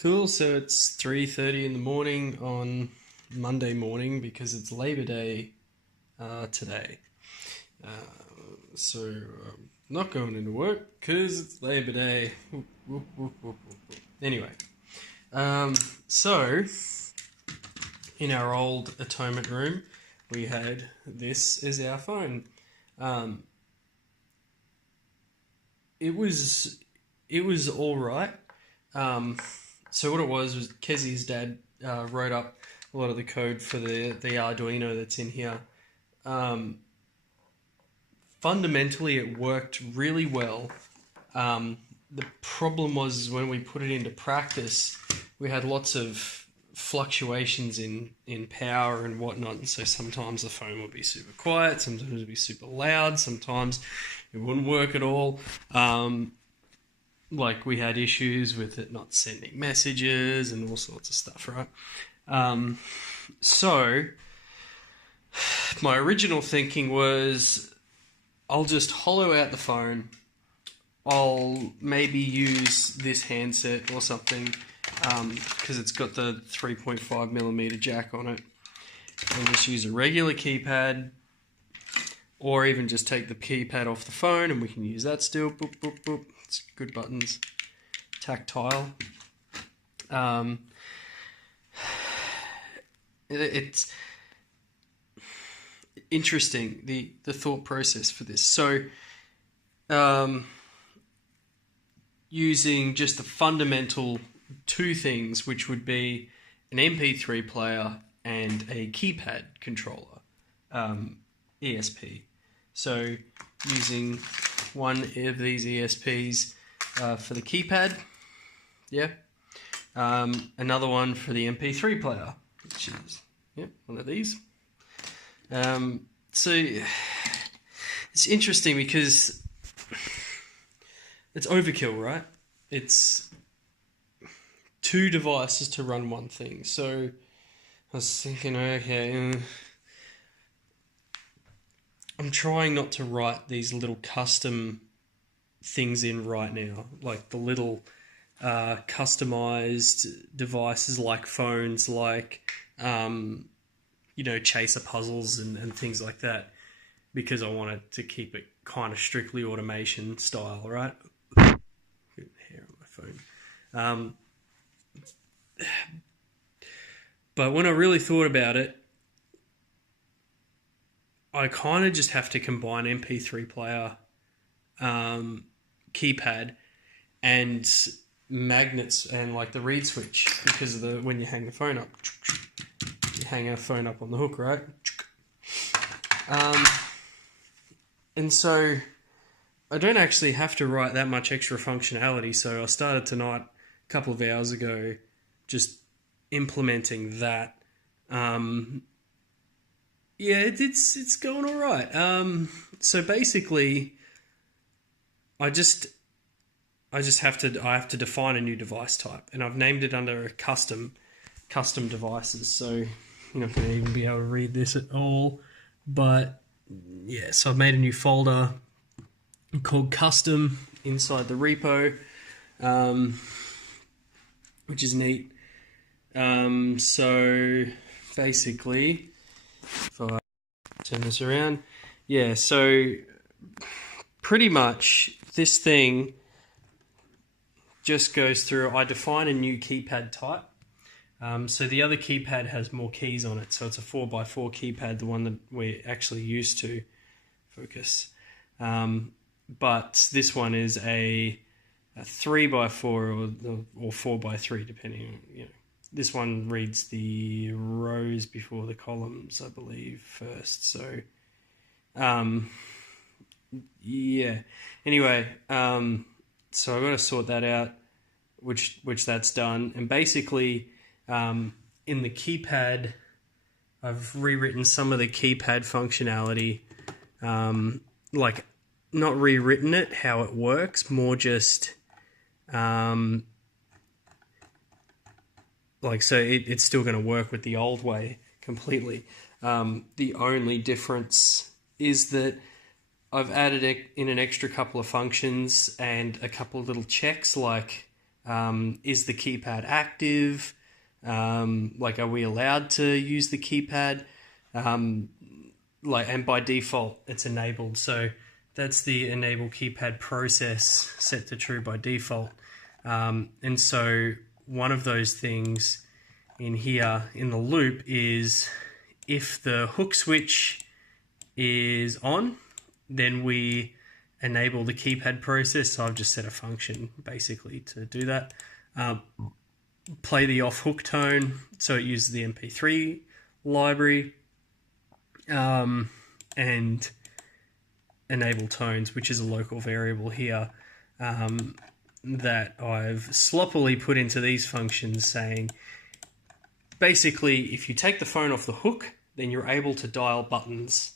Cool, so it's 3:30 in the morning on Monday morning because it's Labor Day today. So I'm not going into work because it's Labor Day. Whoop, whoop, whoop, whoop, whoop, whoop. Anyway, so in our old atonement room, we had this as our phone. It was all right. So what it was Kezi's dad wrote up a lot of the code for the Arduino that's in here. Fundamentally, it worked really well. The problem was when we put it into practice, we had lots of fluctuations in power and whatnot, and so sometimes the phone would be super quiet, sometimes it would be super loud, sometimes it wouldn't work at all. Like we had issues with it not sending messages and all sorts of stuff, right? So my original thinking was I'll just hollow out the phone. I'll maybe use this handset or something because it's got the 3.5mm jack on it, and just use a regular keypad, or even just take the keypad off the phone and we can use that still. Boop, boop, boop. It's good buttons, tactile. It's interesting, the thought process for this. So using just the fundamental two things, which would be an MP3 player and a keypad controller, ESP. So using one of these ESPs for the keypad, another one for the MP3 player, which is one of these. So it's interesting because it's overkill, right? It's two devices to run one thing. So I was thinking, okay, I'm trying not to write these little custom things in right now, like the little customized devices like phones, like chaser puzzles and things like that, because I wanted to keep it kind of strictly automation style, right? Good hair on my phone. But when I really thought about it, I kind of just have to combine MP3 player, keypad, and magnets and like the reed switch, because of when you hang the phone up, you hang our phone up on the hook, right? And so I don't actually have to write that much extra functionality. So I started tonight, a couple of hours ago, just implementing that. It's going all right. So basically, I have to define a new device type, and I've named it under a custom devices. So you're not going to even be able to read this at all. But yeah, so I've made a new folder called custom inside the repo, which is neat. So basically, if I turn this around, so pretty much this thing just goes through, I define a new keypad type. So the other keypad has more keys on it, so it's a 4x4 keypad, the one that we're actually used to. Focus. But this one is a 3x4 or 4x3, depending on, This one reads the rows before the columns, I believe, first. So, Anyway, so I've got to sort that out, which that's done. And basically, in the keypad, I've rewritten some of the keypad functionality, like not rewritten it, how it works, more just, so it's still going to work with the old way completely. The only difference is that I've added in an extra couple of functions and a couple of little checks, like Is the keypad active? Like, are we allowed to use the keypad? And by default, it's enabled. So that's the enable keypad process set to true by default. And so one of those things in here in the loop is if the hook switch is on, then we enable the keypad process. So I've just set a function basically to do that. Play the off hook tone, so it uses the MP3 library, and enable tones, which is a local variable here that I've sloppily put into these functions, saying basically if you take the phone off the hook, then you're able to dial buttons.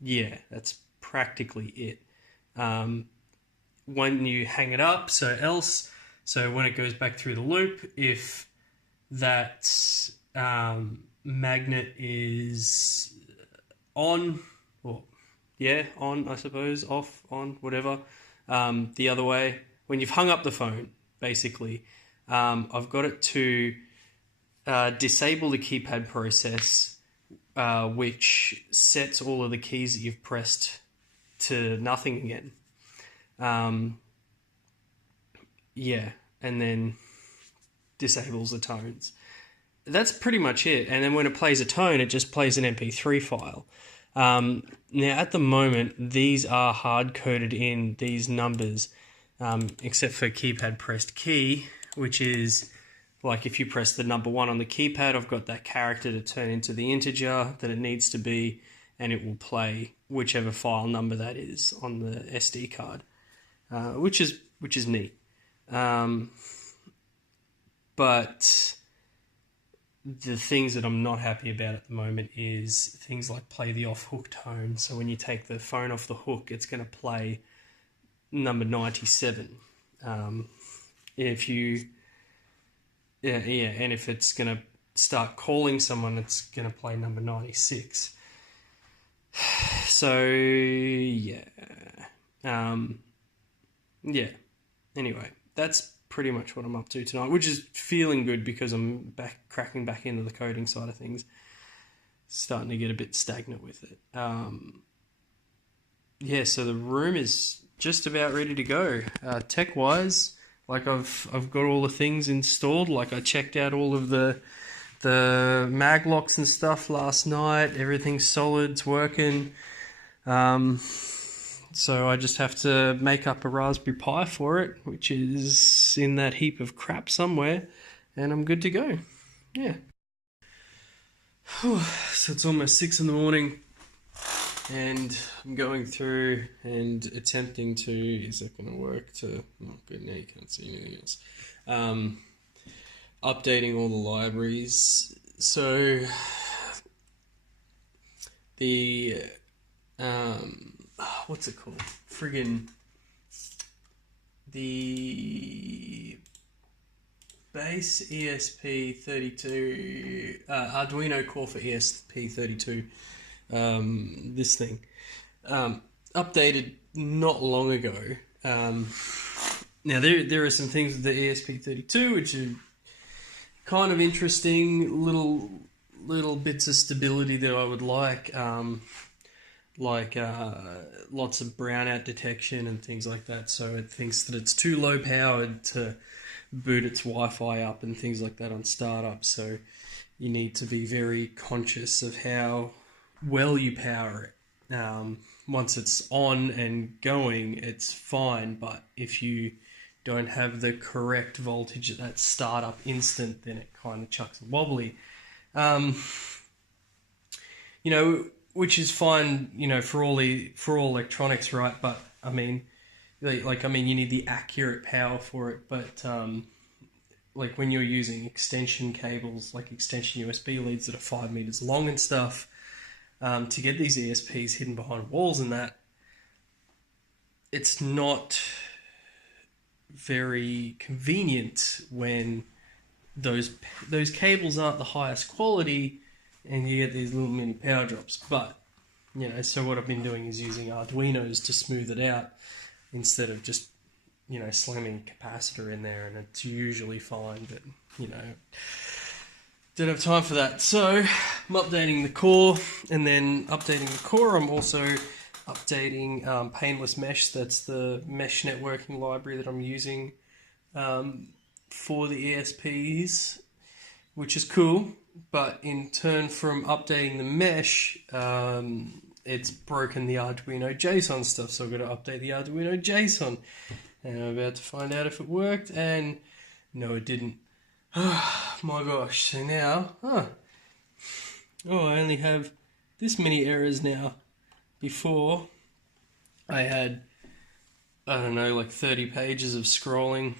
Yeah, that's practically it. When you hang it up, so when it goes back through the loop, if that magnet is on, or on, I suppose, off, on, whatever, the other way, when you've hung up the phone, basically, I've got it to disable the keypad process, which sets all of the keys that you've pressed to nothing again. And then disables the tones. That's pretty much it. And then when it plays a tone, it just plays an MP3 file. Now, at the moment, these are hard-coded in these numbers, except for keypad pressed key, which is like if you press the number 1 on the keypad, I've got that character to turn into the integer that it needs to be, and it will play whichever file number that is on the SD card, which is neat. But the things that I'm not happy about at the moment is things like play the off hook tone. So when you take the phone off the hook, it's going to play number 97. If it's going to start calling someone, it's going to play number 96. So anyway, that's pretty much what I'm up to tonight, which is feeling good because I'm cracking back into the coding side of things. Starting to get a bit stagnant with it. So the room is just about ready to go. Tech-wise, like I've got all the things installed. Like I checked out all of the mag locks and stuff last night. Everything's solid, it's working. So I just have to make up a Raspberry Pi for it, which is in that heap of crap somewhere, and I'm good to go. Yeah. So it's almost 6 in the morning, and I'm going through and attempting to, is that going to work? Oh good, now you can't see anything else. Updating all the libraries. So the what's it called? The base ESP32 Arduino core for ESP32. This thing updated not long ago. Now there are some things with the ESP32 which are kind of interesting, little bits of stability that I would like lots of brownout detection and things like that. So it thinks that it's too low powered to boot its Wi-Fi up and things like that on startup. So you need to be very conscious of how well you power it. Once it's on and going, it's fine. But if you don't have the correct voltage at that startup instant, then it kind of chucks and wobbly. Which is fine, for all electronics, right? But I mean, you need the accurate power for it. But like when you're using extension cables, like extension USB leads that are 5 meters long and stuff, to get these ESPs hidden behind walls and that, it's not very convenient when those cables aren't the highest quality and you get these little mini power drops. But so what I've been doing is using Arduinos to smooth it out instead of just slamming a capacitor in there, and it's usually fine, but, don't have time for that. So I'm updating the core, and then updating the core, I'm also updating Painless Mesh. That's the mesh networking library that I'm using for the ESPs, which is cool. But in turn from updating the mesh, it's broken the Arduino JSON stuff, so I've got to update the Arduino JSON. And I'm about to find out if it worked, and no, it didn't. Oh my gosh, so now, I only have this many errors now. Before, I had, I don't know, like 30 pages of scrolling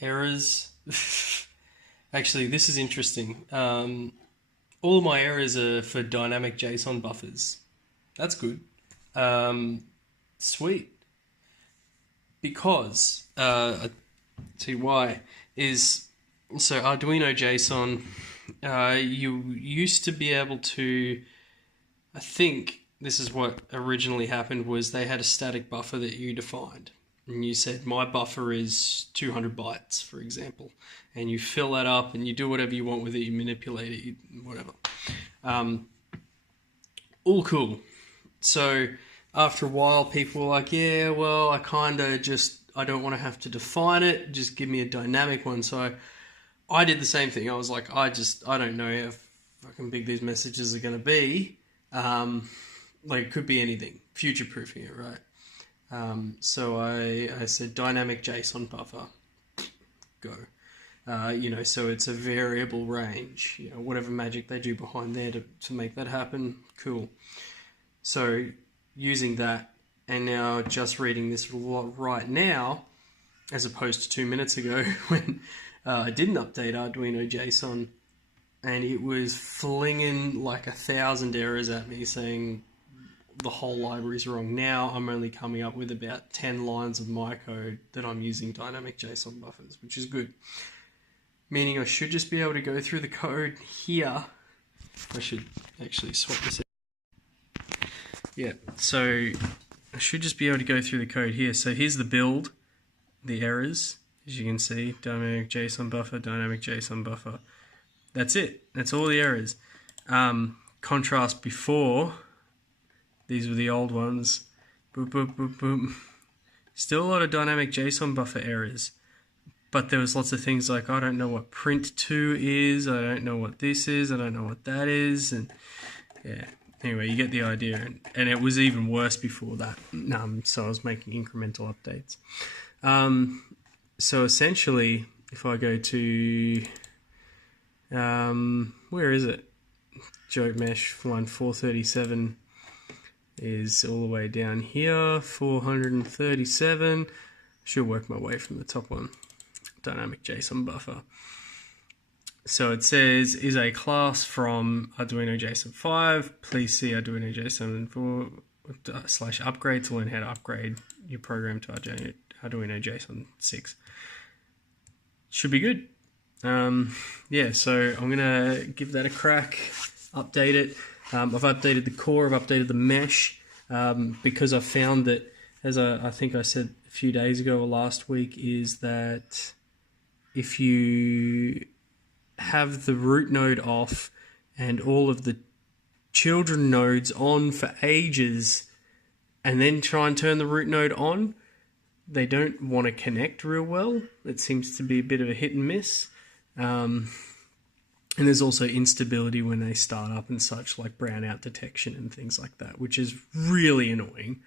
errors. Actually, this is interesting. All of my errors are for dynamic JSON buffers. That's good. Sweet. Because, I'll tell you why, so Arduino JSON, you used to be able to, I think this is what originally happened, was they had a static buffer that you defined. And you said, my buffer is 200 bytes, for example. And you fill that up and you do whatever you want with it, you manipulate it, whatever. All cool. So after a while, people were like, yeah, well, I don't want to have to define it, just give me a dynamic one. So I did the same thing. I was like, I don't know how fucking big these messages are going to be. Like, it could be anything. Future-proofing it, right? So I said dynamic JSON buffer. Go. So it's a variable range. Whatever magic they do behind there to make that happen, cool. So using that, and now just reading this right now, as opposed to 2 minutes ago when I didn't update Arduino JSON, and it was flinging like 1,000 errors at me saying the whole library's wrong. Now I'm only coming up with about 10 lines of my code that I'm using dynamic JSON buffers, which is good. Meaning I should just be able to go through the code here. I should actually swap this out. Yeah, so I should just be able to go through the code here. So here's the build, the errors, as you can see, dynamic JSON buffer. That's it. That's all the errors. Contrast before, these were the old ones. Boop, boop, boop, boop. Still a lot of dynamic JSON buffer errors. But there was lots of things like, I don't know what print2 is, I don't know what this is, I don't know what that is, and yeah. Anyway, you get the idea, and it was even worse before that. So I was making incremental updates. So essentially, if I go to, where is it? JOAT mesh line 437 is all the way down here, 437. Should work my way from the top one. Dynamic JSON buffer. So it says, is a class from Arduino JSON 5. Please see Arduino JSON 4/upgrade to learn how to upgrade your program to Arduino JSON 6. Should be good. Yeah, so I'm gonna give that a crack, update it. I've updated the core, I've updated the mesh, because I found that, as I think I said a few days ago or last week, is that if you have the root node off and all of the children nodes on for ages and then try and turn the root node on, they don't want to connect real well. It seems to be a bit of a hit and miss. And there's also instability when they start up and such, like brownout detection and things like that, which is really annoying.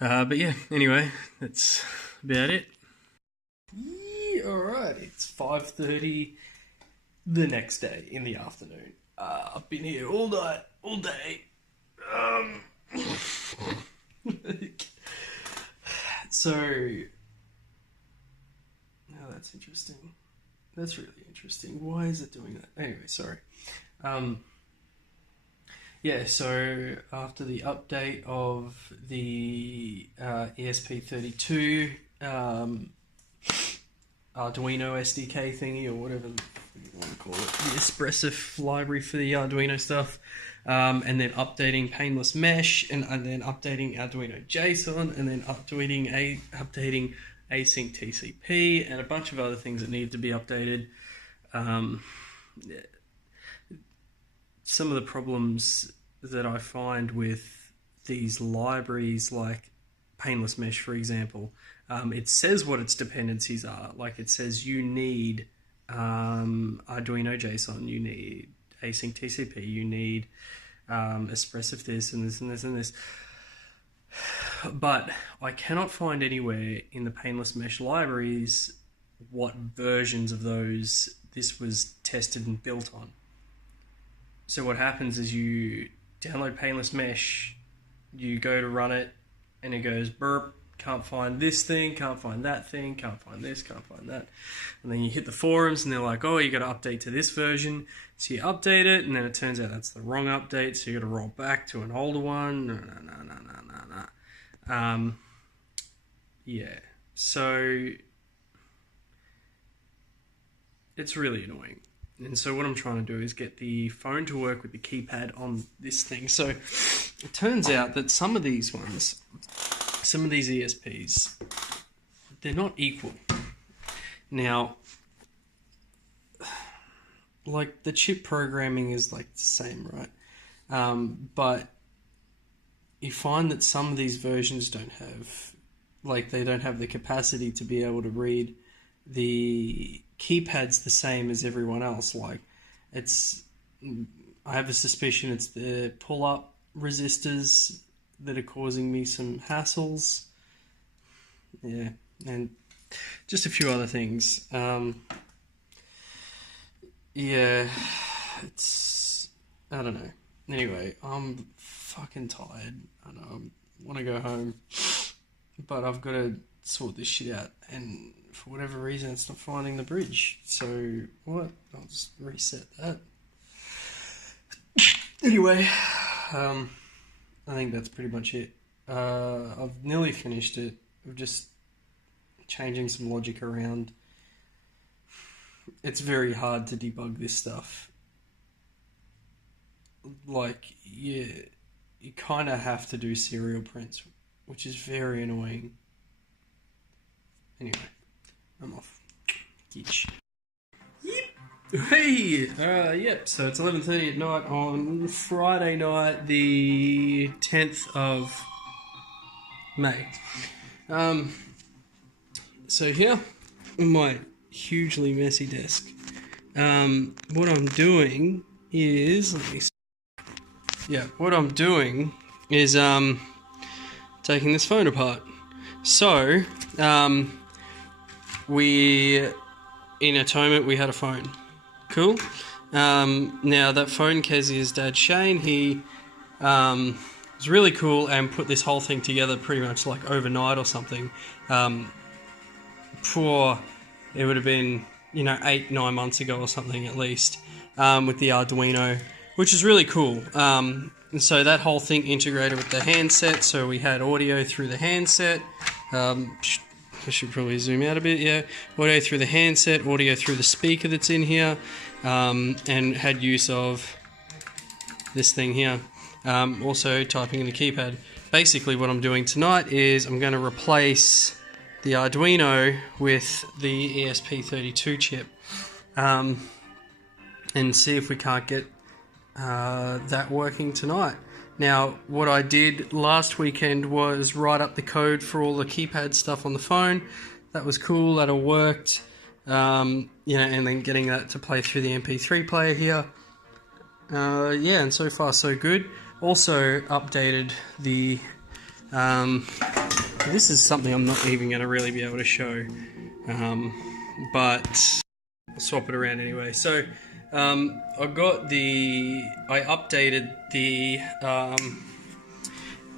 But yeah, anyway, that's about it. Yeah, alright, it's 5:30 the next day in the afternoon. I've been here all night, all day. So, now that's interesting. That's really interesting. Why is it doing that? Anyway, sorry. Yeah, so after the update of the ESP32, Arduino SDK thingy, or whatever you want to call it, the Expressive library for the Arduino stuff, and then updating Painless Mesh, and then updating Arduino JSON, and then updating async TCP, and a bunch of other things that need to be updated. Some of the problems that I find with these libraries, like Painless Mesh, for example, it says what its dependencies are. Like, it says you need Arduino JSON, you need async TCP, you need Expressive this and this and this and this. But I cannot find anywhere in the Painless Mesh libraries what versions of those this was tested and built on. So what happens is you download Painless Mesh, you go to run it, and it goes burp, can't find this thing, can't find that thing, can't find this, can't find that. And then you hit the forums and they're like, oh, you got to update to this version. So you update it, and then it turns out that's the wrong update, so you got to roll back to an older one. No. Yeah, so it's really annoying. And so what I'm trying to do is get the phone to work with the keypad on this thing. So it turns out that some of these ones, some of these ESPs, they're not equal. Now, like, the chip programming is like the same, right? But you find that some of these versions don't have, like, they don't have the capacity to be able to read the keypad's the same as everyone else. Like, I have a suspicion it's the pull-up resistors that are causing me some hassles. Yeah, and just a few other things. Yeah, I don't know. Anyway, I'm fucking tired. I know I want to go home, but I've got to sort this shit out, and for whatever reason it's not finding the bridge. So what? I'll just reset that. Anyway, I think that's pretty much it. I've nearly finished it. I'm just changing some logic around. It's very hard to debug this stuff. Like, yeah, you kind of have to do serial prints, which is very annoying. Anyway, I'm off. Gitch. Yep. Hey! Yep, so it's 11:30 at night on Friday night, the 10th of May. So here, on my hugely messy desk, what I'm doing is, taking this phone apart. So, in Atonement, we had a phone. Cool. Now, that phone, Kezia's dad, Shane, he was really cool and put this whole thing together pretty much like overnight or something. It would have been, 8-9 months ago or something at least, with the Arduino, which is really cool. And so that whole thing integrated with the handset, so we had audio through the handset. I should probably zoom out a bit, yeah. Audio through the handset, audio through the speaker that's in here, and had use of this thing here. Also typing in the keypad. Basically what I'm doing tonight is I'm going to replace the Arduino with the ESP32 chip, and see if we can't get that working tonight. Now, what I did last weekend was write up the code for all the keypad stuff on the phone. That was cool, that all worked. And then getting that to play through the MP3 player here. And so far so good. Also updated the... this is something I'm not even going to really be able to show. But I'll swap it around anyway. So... I updated the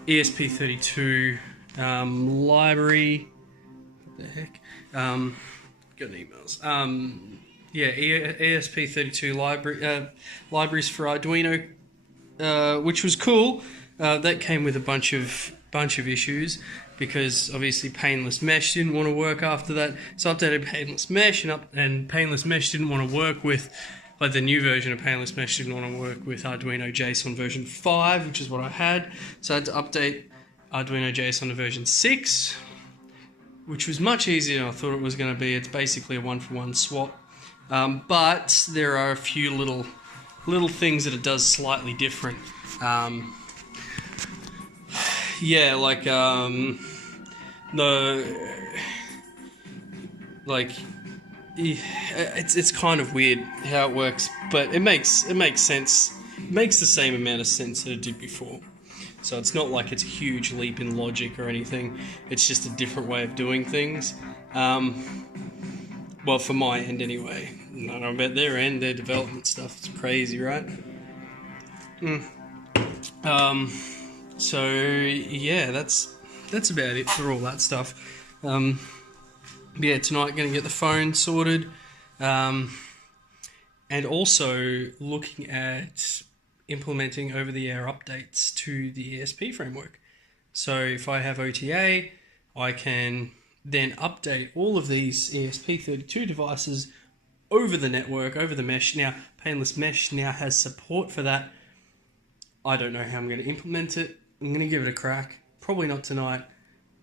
ESP32 library. What the heck? Got emails. ESP32 libraries for Arduino, which was cool. That came with a bunch of bunch of issues because obviously painless mesh didn't want to work after that. So I updated painless mesh, and painless mesh didn't want to work with, like the new version of painless mesh didn't want to work with Arduino JSON version 5, which is what I had. So I had to update Arduino JSON to version 6, which was much easier than I thought it was going to be. It's basically a one-for-one swap. But there are a few little things that it does slightly different. Yeah, like it's kind of weird how it works, but it makes sense. It makes the same amount of sense that it did before. So it's not like it's a huge leap in logic or anything. It's just a different way of doing things. Well, for my end anyway. I don't know about their end, their development stuff. It's crazy, right? So yeah, that's about it for all that stuff. Yeah, tonight going to get the phone sorted, and also looking at implementing over-the-air updates to the ESP framework. So if I have OTA, I can then update all of these ESP32 devices over the network, over the mesh. Now, Painless Mesh now has support for that. I don't know how I'm going to implement it. I'm going to give it a crack. Probably not tonight.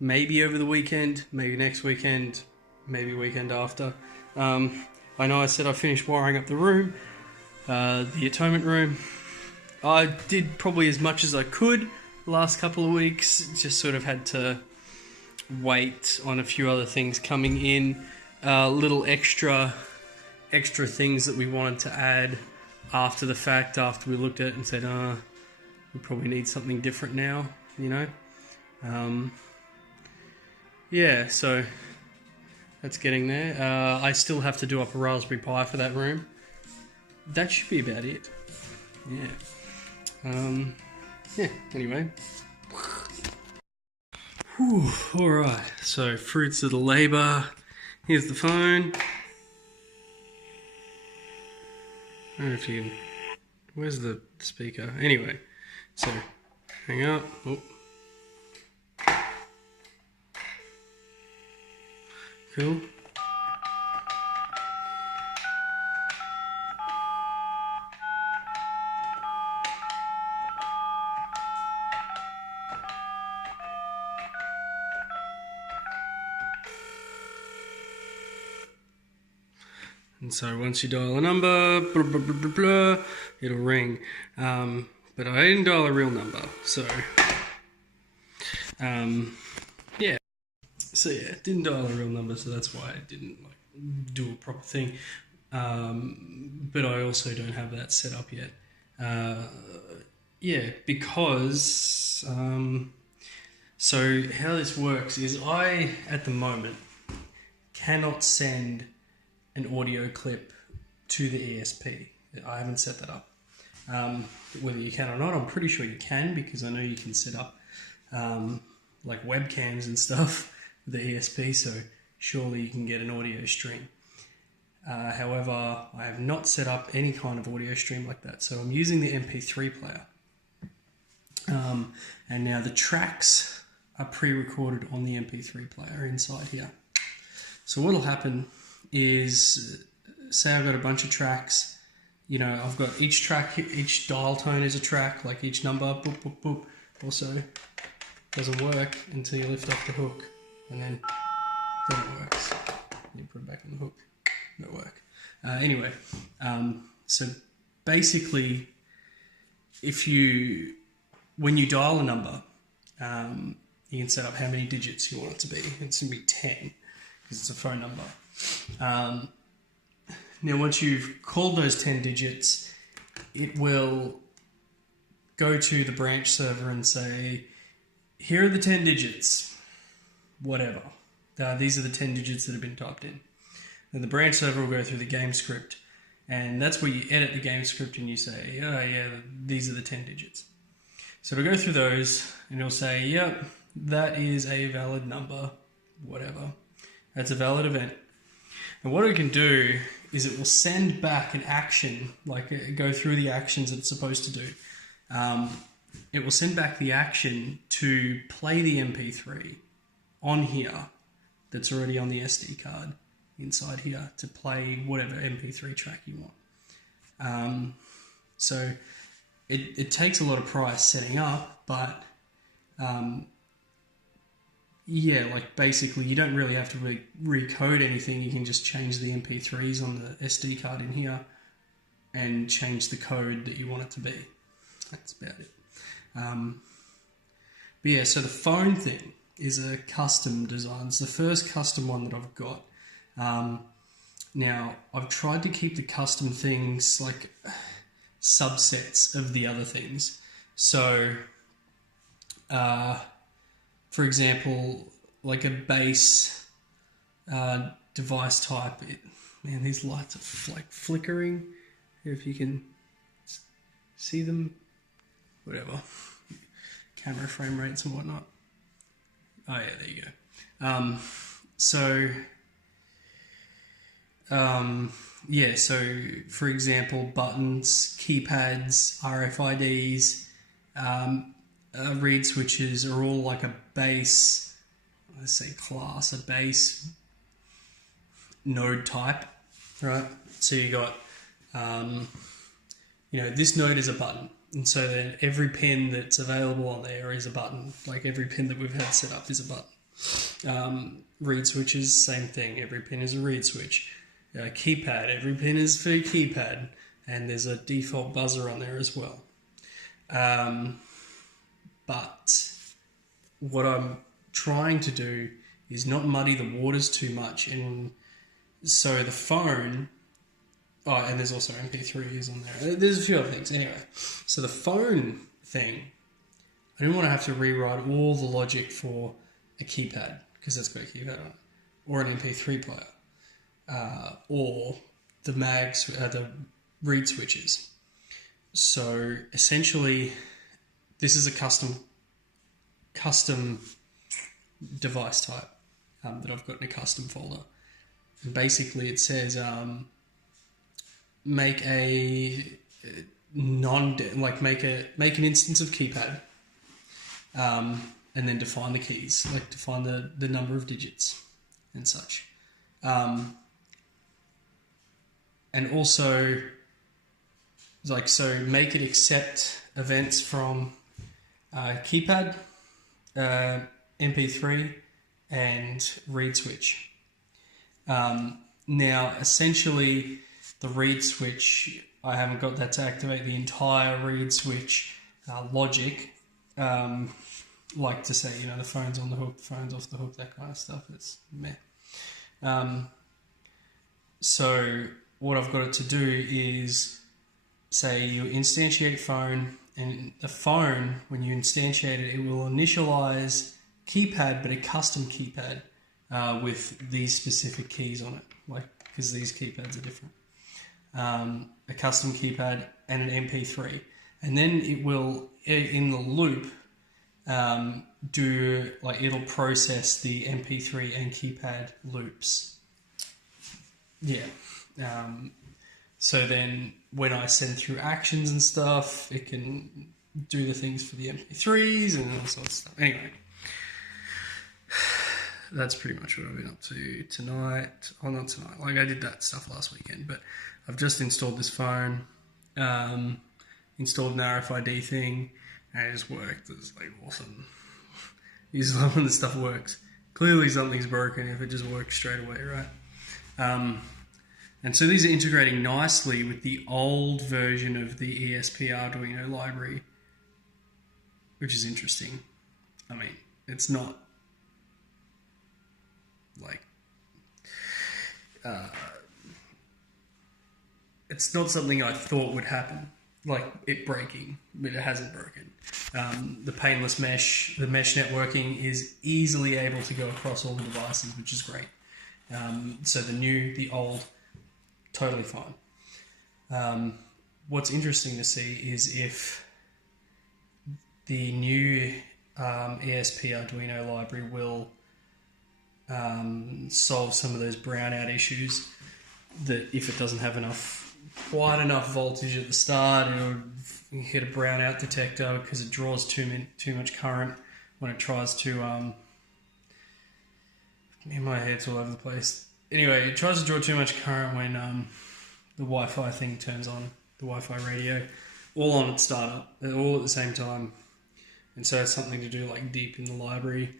Maybe over the weekend, maybe next weekend, maybe weekend after. I know I said I finished wiring up the room, the atonement room. I did probably as much as I could the last couple of weeks. Just sort of had to wait on a few other things coming in. Little extra things that we wanted to add after the fact, after we looked at it and said, we probably need something different now, you know. Yeah, so that's getting there. I still have to do up a Raspberry Pi for that room. That should be about it. Yeah. Yeah, anyway. Whew, alright, so fruits of the labour. Here's the phone. I don't know if you can... Where's the speaker? Anyway, so hang up. Oh. Cool. And so once you dial a number, blah, blah, blah, blah, blah, it'll ring. But I didn't dial a real number, so yeah. So yeah, didn't dial a real number, so that's why I didn't do a proper thing. But I also don't have that set up yet. Yeah, because so how this works is I, at the moment, cannot send an audio clip to the ESP. I haven't set that up. Whether you can or not, I'm pretty sure you can, because I know you can set up like webcams and stuff with the ESP, so surely you can get an audio stream. However, I have not set up any kind of audio stream like that, so I'm using the MP3 player. And now the tracks are pre-recorded on the MP3 player inside here. So what'll happen is, say I've got a bunch of tracks, you know, I've got each track, each dial tone is a track, like each number, boop, boop, boop. Also, doesn't work until you lift off the hook, and then it works. You put it back on the hook, no work. Anyway, so basically, when you dial a number, you can set up how many digits you want it to be. It's going to be 10, because it's a phone number. Now once you've called those 10 digits, it will go to the branch server and say, here are the 10 digits, whatever. These are the 10 digits that have been typed in. Then the branch server will go through the game script, and that's where you edit the game script and you say, oh yeah, these are the 10 digits. So it'll go through those and it'll say, yep, that is a valid number, whatever. That's a valid event. And what it can do is it will send back an action, like go through the actions that it's supposed to do. it will send back the action to play the MP3 on here that's already on the SD card inside here to play whatever MP3 track you want. So it takes a lot of price setting up, but yeah, like basically you don't really have to recode anything. You can just change the MP3s on the SD card in here and change the code that you want it to be. That's about it. But yeah, so the phone thing is a custom design. It's the first custom one that I've got. Now, I've tried to keep the custom things like subsets of the other things. So, for example, like a base device type. Man, these lights are like flickering. If you can see them, whatever. Camera frame rates and whatnot. Oh yeah, there you go. Yeah, so for example, buttons, keypads, RFIDs, read switches are all like a base, let's say class, a base node type, right? So you got, this node is a button. And so then every pin that's available on there is a button. Like every pin that we've had set up is a button. Read switches, same thing. Every pin is a read switch. Keypad, every pin is for keypad. And there's a default buzzer on there as well. But what I'm trying to do is not muddy the waters too much. And so the phone... Oh, and there's also MP3s on there. There's a few other things. Anyway, so the phone thing, I didn't want to have to rewrite all the logic for a keypad, because that's got a keypad on it, or an MP3 player, or the the read switches. So essentially, this is a custom device type that I've got in a custom folder. And basically it says... make a make an instance of keypad, and then define the keys, like define the number of digits and such, and also make it accept events from keypad, MP3, and read switch. Now essentially, the read switch, I haven't got that to activate the entire read switch logic. Like to say, the phone's on the hook, the phone's off the hook, that kind of stuff. It's meh. So what I've got it to do is, say you instantiate phone, and the phone, when you instantiate it, it will initialize keypad, but a custom keypad with these specific keys on it, because these keypads are different. A custom keypad and an MP3, and then it will, in the loop, it'll process the MP3 and keypad loops. Yeah. So then when I send through actions and stuff, it can do the things for the MP3s and all sorts of stuff. Anyway, that's pretty much what I've been up to tonight. Oh, not tonight. I did that stuff last weekend, but I've just installed this phone, installed an RFID thing, and it just worked. It's awesome. Usually when this stuff works, clearly something's broken if it just works straight away, right? And so these are integrating nicely with the old version of the ESP Arduino library, which is interesting. I mean, it's not it's not something I thought would happen, like it breaking, but it hasn't broken. The painless mesh, the mesh networking is easily able to go across all the devices, which is great. So the new, the old, totally fine. What's interesting to see is if the new ESP Arduino library will solve some of those brownout issues, that if it doesn't have enough quite enough voltage at the start, it would hit a brownout detector because it draws too much current when it tries to. My head's all over the place. Anyway, it tries to draw too much current when the Wi-Fi thing turns on, the Wi-Fi radio, all on at startup, all at the same time. And so it's something to do like deep in the library.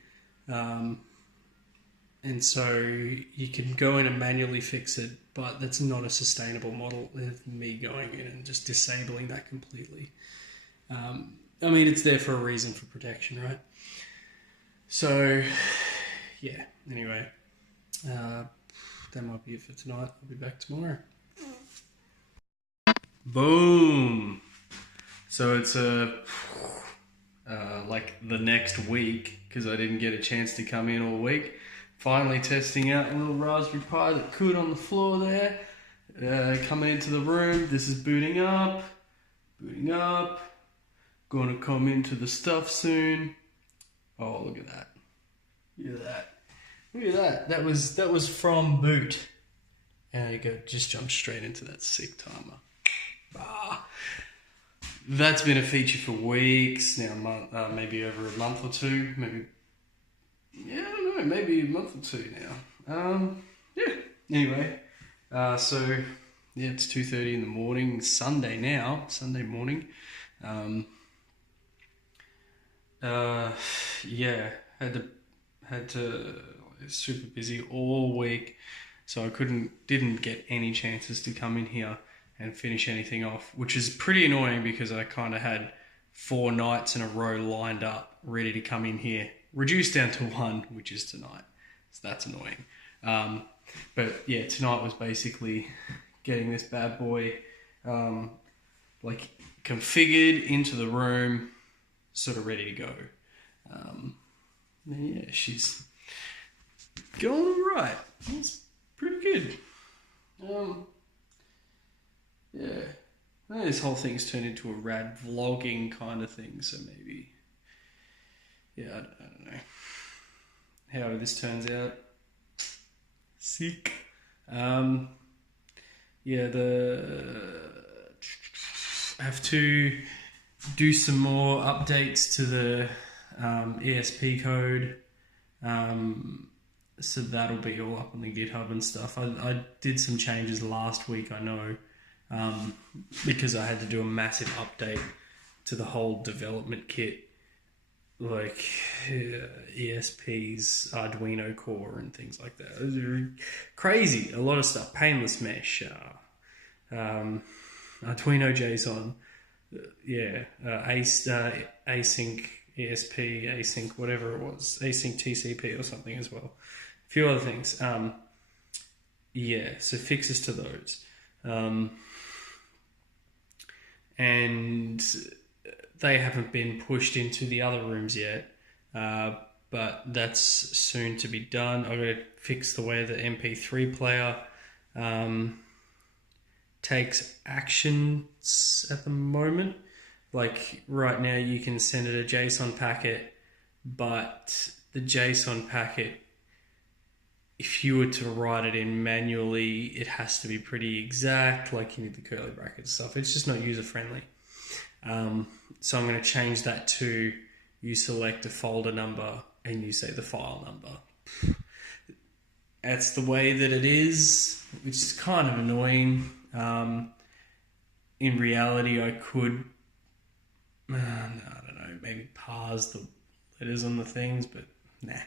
And so you can go in and manually fix it, but that's not a sustainable model of me going in and just disabling that completely. I mean, it's there for a reason, for protection, right? So, yeah, anyway, that might be it for tonight. I'll be back tomorrow. Boom! So it's like the next week, because I didn't get a chance to come in all week. Finally testing out a little Raspberry Pi that could on the floor there. Coming into the room. This is booting up. Gonna come into the stuff soon. Oh, look at that. Look at that. That was from boot. And there you go. Just jumped straight into that sick timer. That's been a feature for weeks now, maybe over a month or two, maybe, yeah, I don't know, maybe a month or two now. Yeah, anyway, so, yeah, it's 2:30 in the morning, Sunday morning. Yeah, had to, super busy all week, so I didn't get any chances to come in here and finish anything off, which is pretty annoying because I kind of had 4 nights in a row lined up, ready to come in here, reduced down to 1, which is tonight. So that's annoying. But yeah, tonight was basically getting this bad boy like configured into the room, sort of ready to go. Yeah, she's going all right. It's pretty good. Yeah, this whole thing's turned into a rad vlogging kind of thing, so maybe, yeah, I don't know. However this turns out, sick. Yeah, I have to do some more updates to the ESP code, so that'll be all up on the GitHub and stuff. I did some changes last week, I know. Because I had to do a massive update to the whole development kit, like ESP's Arduino core and things like that. It was crazy, a lot of stuff. Painless mesh, Arduino JSON, async ESP, async whatever it was, async TCP or something as well. A few other things. Yeah, so fixes to those. And they haven't been pushed into the other rooms yet, but that's soon to be done. I've got to fix the way the MP3 player takes actions at the moment. Like right now you can send it a JSON packet, but the JSON packet, if you were to write it in manually, it has to be pretty exact, like you need the curly bracket stuff. It's just not user-friendly. So I'm going to change that to you select a folder number and you say the file number. That's the way that it is, which is kind of annoying. In reality, I could, I don't know, maybe parse the letters on the things, but nah.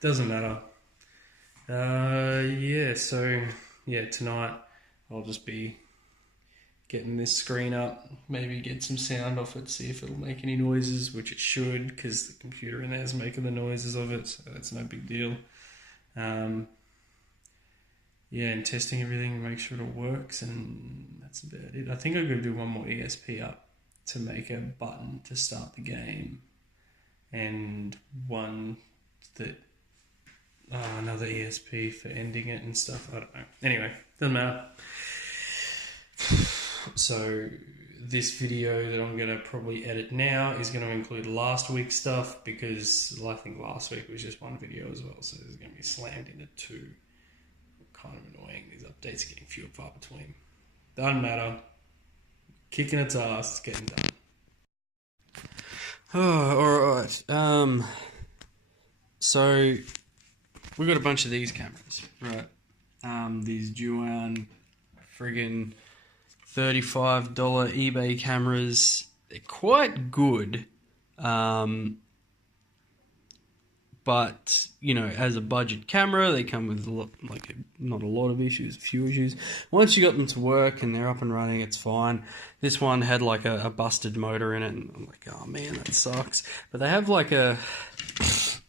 Doesn't matter. Yeah, so yeah, tonight I'll just be getting this screen up, maybe get some sound off it, see if it'll make any noises, which it should, because the computer in there is making the noises of it, so that's no big deal. Yeah, and testing everything and make sure it all works, and that's about it. I think I'm going to do one more ESP up to make a button to start the game, and one that another ESP for ending it and stuff. I don't know. Anyway, doesn't matter. So this video that I'm going to probably edit now is going to include last week's stuff, because I think last week was just one video as well, so it's going to be slammed into 2. kind of annoying. These updates are getting few and far between. Doesn't matter. Kicking its ass, it's getting done. Oh, alright. So we've got a bunch of these cameras, right? These JOAT friggin' $35 eBay cameras. They're quite good. But, you know, as a budget camera, they come with not a lot of issues, a few issues. Once you got them to work and they're up and running, it's fine. This one had like a busted motor in it, and I'm like, oh man, that sucks. But they have like it's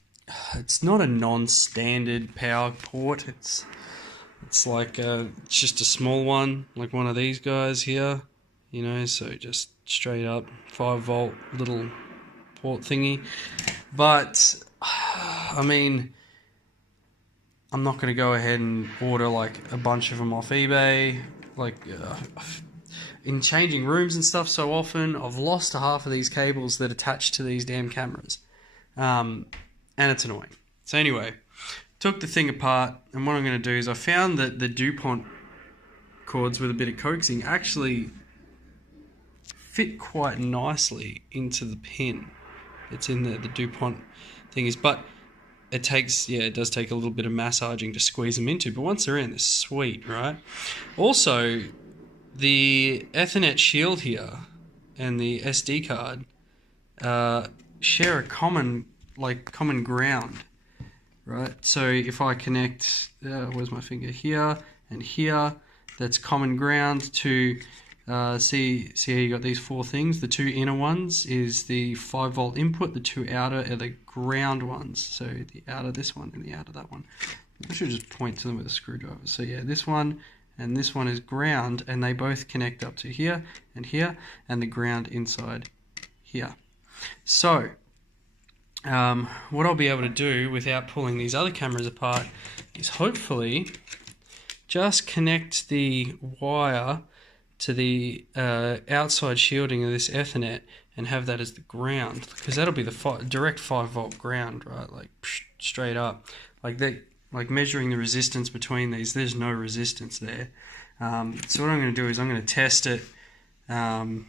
not a non-standard power port. It's like it's just a small one, like one of these guys here, you know. So just straight up 5-volt little port thingy. But I mean, I'm not going to go ahead and order like a bunch of them off eBay. Like in changing rooms and stuff so often, I've lost half of these cables that attach to these damn cameras. And it's annoying. So anyway, took the thing apart, and what I'm going to do is I found that the DuPont cords with a bit of coaxing actually fit quite nicely into the pin. It's in the DuPont thingies, but it does take a little bit of massaging to squeeze them into, but once they're in, they're sweet, right? Also, the Ethernet shield here and the SD card share a common ground, right? So if I connect, where's my finger, here and here, that's common ground to see how you got these four things. The two inner ones is the 5-volt input, the two outer are the ground ones. So the outer this one and the outer that one. I should just point to them with a screwdriver. So yeah, this one and this one is ground, and they both connect up to here, and the ground inside here. So what I'll be able to do without pulling these other cameras apart is hopefully just connect the wire to the outside shielding of this Ethernet and have that as the ground, because that'll be the direct 5-volt ground, right? Like straight up, like measuring the resistance between these. There's no resistance there. So what I'm going to do is I'm going to test it and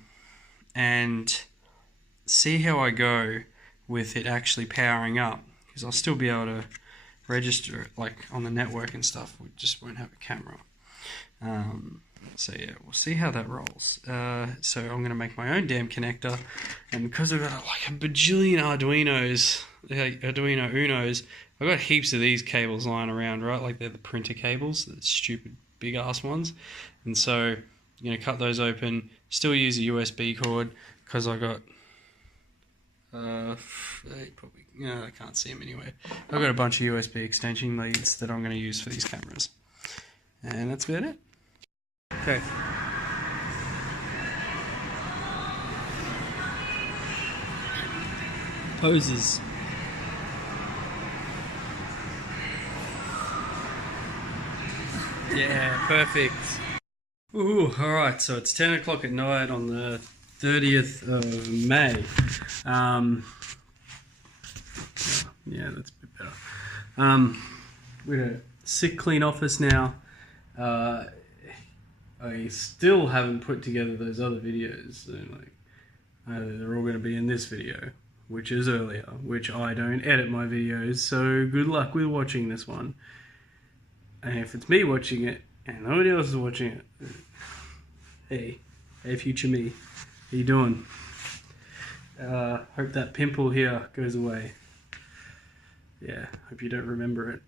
see how I go with it actually powering up, because I'll still be able to register it like on the network and stuff. We just won't have a camera. So yeah, we'll see how that rolls. So I'm going to make my own damn connector, and because I've got like a bajillion Arduino Unos, I've got heaps of these cables lying around, right? Like they're the printer cables, the stupid big ass ones. And so I'm going to cut those open, still use a USB cord, because I got I can't see them anyway. I've got a bunch of USB extension leads that I'm going to use for these cameras. And that's about it. Okay. Poses. Yeah, perfect. Ooh, alright, so it's 10 o'clock at night on the 30th of May. Yeah, that's a bit better. We're in a sick clean office now. I still haven't put together those other videos. So they're all going to be in this video, which is earlier, which I don't edit my videos, so good luck with watching this one. And if it's me watching it, and nobody else is watching it, hey future me, how you doing? Hope that pimple here goes away. Yeah, hope you don't remember it.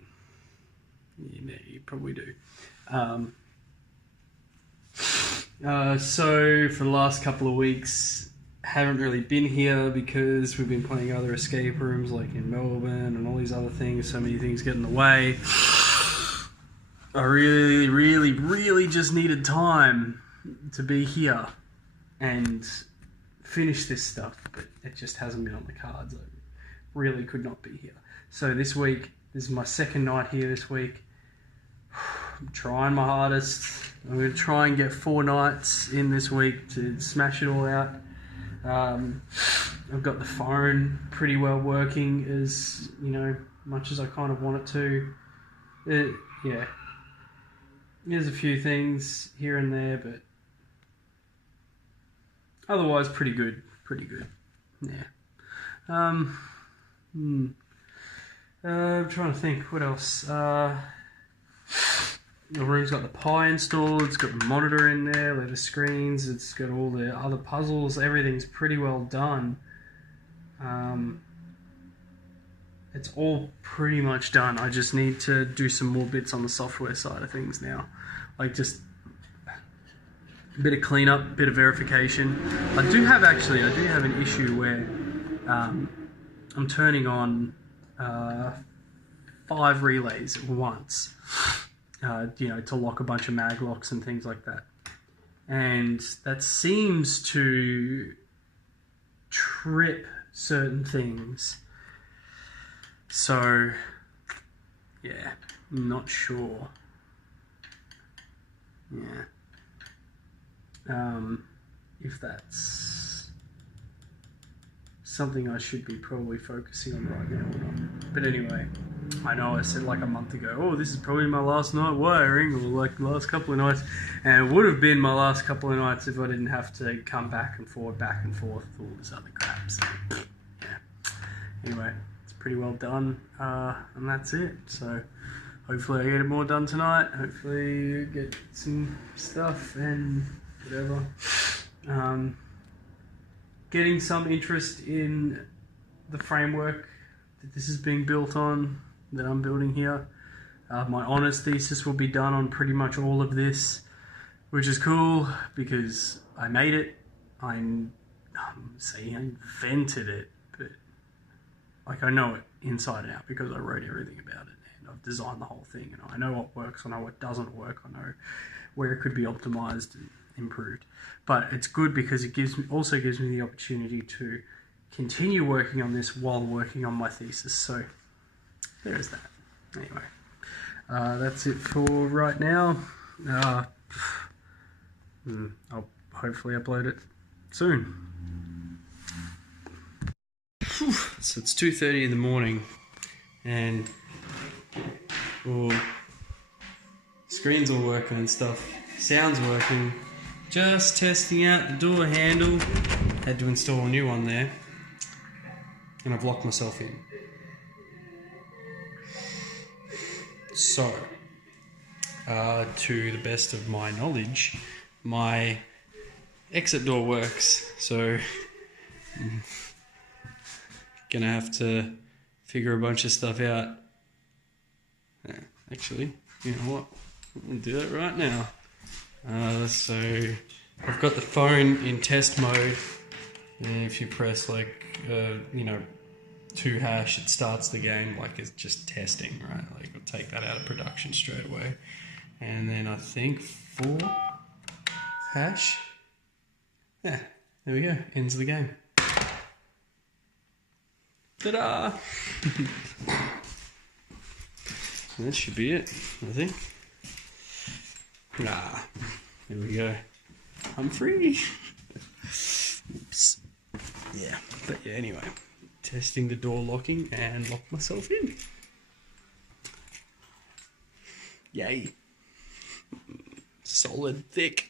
You probably do. So for the last couple of weeks, haven't really been here because we've been playing other escape rooms like in Melbourne and all these other things. So many things get in the way. I really just needed time to be here and finish this stuff, but it just hasn't been on the cards. I really could not be here. So this week, this is my second night here this week. I'm trying my hardest. I'm going to try and get 4 nights in this week to smash it all out. I've got the phone pretty well working, as much as I kind of want it to. Yeah, There's a few things here and there, but otherwise pretty good. Pretty good. Yeah. I'm trying to think what else. The room's got the Pi installed, it's got the monitor in there, letter screens, it's got all the other puzzles, everything's pretty well done. It's all pretty much done. I just need to do some more bits on the software side of things now. Like just a bit of cleanup, a bit of verification. I do have an issue where I'm turning on 5 relays at once, to lock a bunch of mag locks and things like that. And that seems to trip certain things. So, yeah, I'm not sure. Yeah. If that's something I should be probably focusing on right now or not. But anyway, I know I said like a month ago, oh, this is probably my last night wiring, or like the last couple of nights, and it would have been my last couple of nights if I didn't have to come back and forth, all this other crap. So, yeah. Anyway, it's pretty well done, and that's it. So, hopefully I get it more done tonight. Hopefully get some stuff and whatever. Getting some interest in the framework that this is being built on, that I'm building here. My honours thesis will be done on pretty much all of this, which is cool because I made it. I'm saying I invented it, but like I know it inside and out because I wrote everything about it and I've designed the whole thing and I know what works, I know what doesn't work, I know where it could be optimized and improved. But it's good because it also gives me the opportunity to continue working on this while working on my thesis. So there is that. Anyway, that's it for right now. I'll hopefully upload it soon. So it's 2:30 in the morning and screen's all working and stuff. Sound's working. Just testing out the door handle. Had to install a new one there. And I've locked myself in. So, to the best of my knowledge, my exit door works. So, I'm gonna have to figure a bunch of stuff out. Actually, you know what? I'm gonna do that right now. So I've got the phone in test mode, and if you press 2#, it starts the game like it's just testing, right? Like we'll take that out of production straight away. And then I think 4#. Yeah, there we go, ends the game. Ta-da! That should be it, I think. There we go. I'm free. Oops. Yeah, but yeah, anyway. Testing the door locking and locked myself in. Yay. Solid, thick.